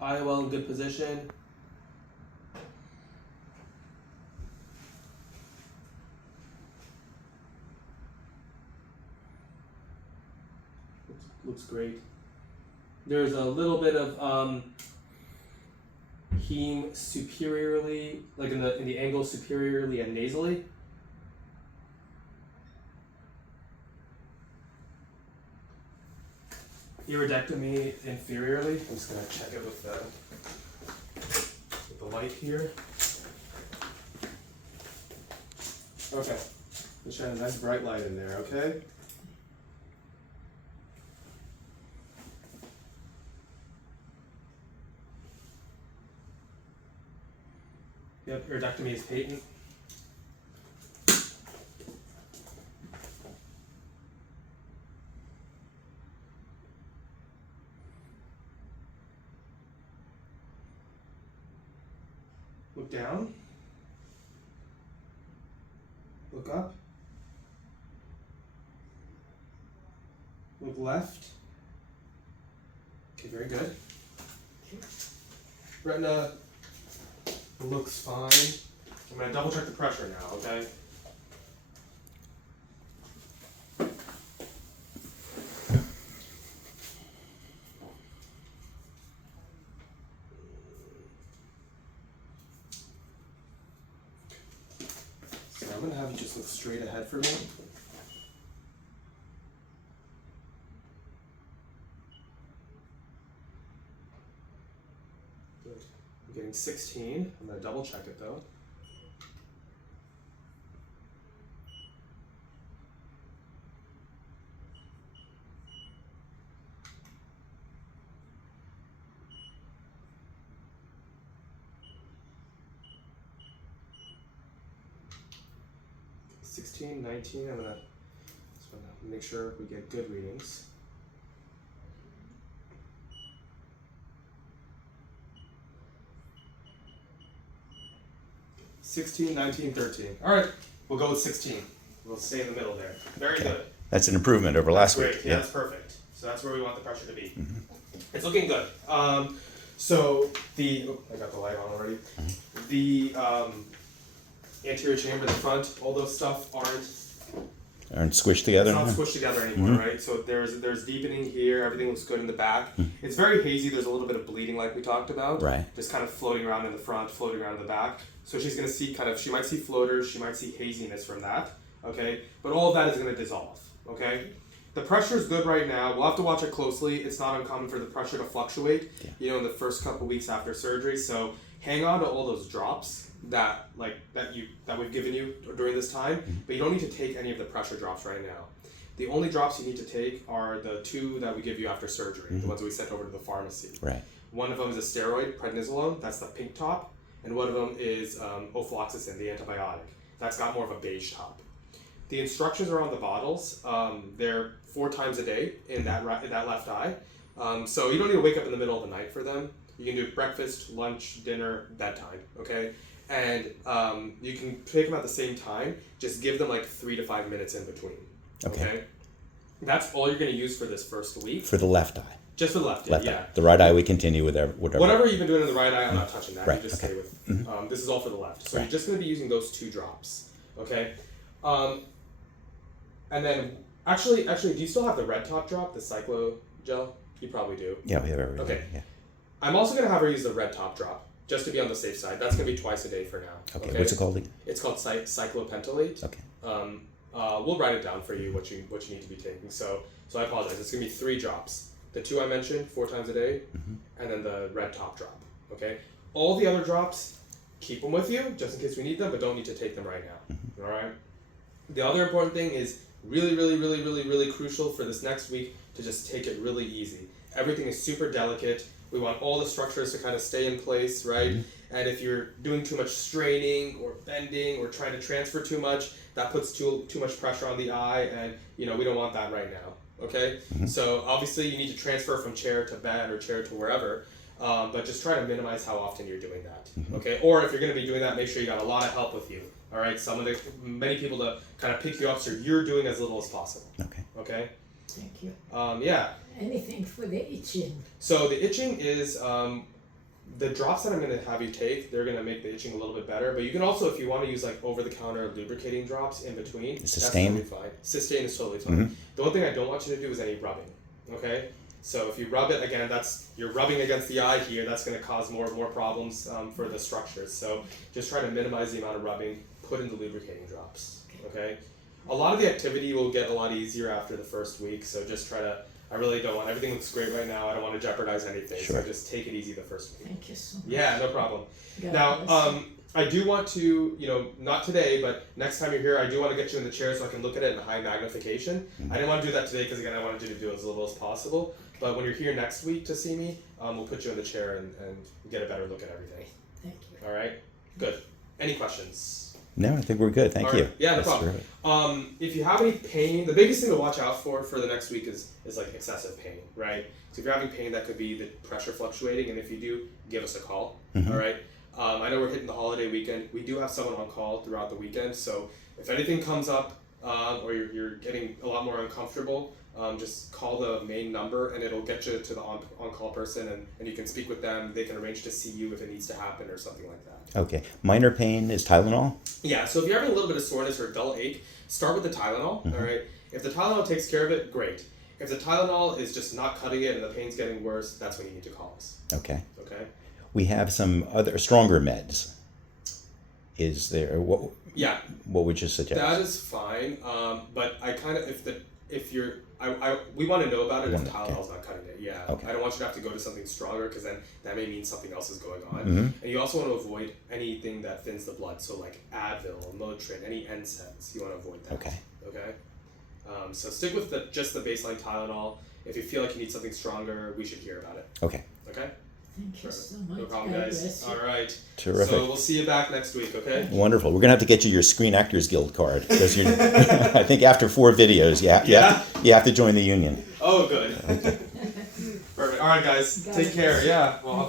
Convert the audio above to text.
eye well in good position. Looks great. There's a little bit of heme superiorly, like in the angle superiorly and nasally. Iridectomy inferiorly. I'm just gonna check it with the light here. Okay. Let's shine a nice bright light in there, okay? Yep, iridectomy is patent. Look down. Look up. Look left. Okay, very good. Retina looks fine. I'm going to double check the pressure now, okay? So I'm going to have you just look straight ahead for me. Good. I'm getting 16. I'm going to double check it though. $16, $19. I'm gonna make sure we get good readings. $16, $19, $13. All right, we'll go with 16. We'll stay in the middle there. Very good. That's an improvement over last week. Great. Yeah, that's perfect. So that's where we want the pressure to be. It's looking good. So I got the light on already. The anterior chamber, the front, all those stuff Aren't squished together. It's not squished together anymore, right? So there's deepening here. Everything looks good in the back. It's very hazy. There's a little bit of bleeding, like we talked about. Right. Just kind of floating around in the front, floating around in the back. So she's gonna see she might see floaters. She might see haziness from that. Okay. But all of that is gonna dissolve. Okay. The pressure is good right now. We'll have to watch it closely. It's not uncommon for the pressure to fluctuate, in the first couple weeks after surgery. So hang on to all those drops that we've given you during this time, but you don't need to take any of the pressure drops right now. The only drops you need to take are the two that we give you after surgery, the ones we sent over to the pharmacy. Right. One of them is a steroid, prednisolone, that's the pink top, and one of them is ofloxacin, the antibiotic. That's got more of a beige top. The instructions are on the bottles. They're 4 times a day in that left eye. So you don't need to wake up in the middle of the night for them. You can do breakfast, lunch, dinner, bedtime, okay? And you can take them at the same time. Just give them like 3 to 5 minutes in between, okay? That's all you're going to use for this first week. For the left eye. Just for the left eye, yeah. The right eye we continue with whatever. Whatever you've been doing in the right eye, I'm not touching that. Right. You just stay with, this is all for the left. So Right. you're just going to be using those 2 drops, okay? And then, actually, do you still have the red top drop, the cyclo gel? You probably do. Yeah, we have everything. Okay. Yeah. I'm also going to have her use the red top drop, just to be on the safe side. That's going to be twice a day for now. Okay. What's it called again? It's called cyclopentalate. Okay. We'll write it down for you, what you need to be taking. So I apologize. It's going to be 3 drops. The 2 I mentioned, 4 times a day, and then the red top drop, okay? All the other drops, keep them with you, just in case we need them, but don't need to take them right now, all right? The other important thing is really, really, really, really, really crucial for this next week to just take it really easy. Everything is super delicate. We want all the structures to kind of stay in place, right? And if you're doing too much straining or bending or trying to transfer too much, that puts too much pressure on the eye, and we don't want that right now, okay? So obviously you need to transfer from chair to bed or chair to wherever, but just try to minimize how often you're doing that, okay? Or if you're going to be doing that, make sure you got a lot of help with you, all right? Many people to kind of pick you up, so you're doing as little as possible. Okay? Thank you. Yeah. Anything for the itching? So the itching is the drops that I'm going to have you take, they're going to make the itching a little bit better. But you can also, if you want to use like over-the-counter lubricating drops in between, Systane? that's totally fine. Systane is totally fine. The one thing I don't want you to do is any rubbing, okay? So if you rub it, again, you're rubbing against the eye here, that's going to cause more problems for the structures. So just try to minimize the amount of rubbing, put in the lubricating drops, okay? A lot of the activity will get a lot easier after the first week, so just try to, I really don't want, everything looks great right now, I don't want to jeopardize anything, Sure. so just take it easy the first week. Thank you so much. Yeah, no problem. God Now, bless you. I do want to, not today, but next time you're here, I do want to get you in the chair so I can look at it in high magnification. I didn't want to do that today because, again, I wanted you to do it as little as possible. But when you're here next week to see me, we'll put you in the chair and get a better look at everything. Thank you. All right? Good. Any questions? No, I think we're good. Thank All right. you. Yeah, no That's problem. terrific. If you have any pain, the biggest thing to watch out for the next week is like excessive pain, right? So if you're having pain, that could be the pressure fluctuating, and if you do, give us a call. All right. I know we're hitting the holiday weekend. We do have someone on call throughout the weekend, so if anything comes up or you're getting a lot more uncomfortable, just call the main number and it'll get you to the on-call person and you can speak with them. They can arrange to see you if it needs to happen or something like that. Okay. Minor pain is Tylenol? Yeah, so if you're having a little bit of soreness or a dull ache, start with the Tylenol, all right? If the Tylenol takes care of it, great. If the Tylenol is just not cutting it and the pain's getting worse, that's when you need to call us, Okay. okay? We have some other stronger meds. Is there, what would you suggest? That is fine, but I kind of, we want to know about it if Tylenol's not cutting it, yeah. Okay. I don't want you to have to go to something stronger because then that may mean something else is going on. Mm-hmm. And you also want to avoid anything that thins the blood, so like Advil, Motrin, any NSAIDs, you want to avoid that. Okay. Okay? So stick with just the baseline Tylenol. If you feel like you need something stronger, we should hear about it. Okay. Okay? Thank you so much. No problem, God guys. bless you. All right. Terrific. So we'll see you back next week, okay? Wonderful. We're going to have to get you your Screen Actors Guild card. Because you're, I think after 4 videos, you have to join the union. Oh, good. Perfect. All right, guys. God Take care. bless. Yeah. Well,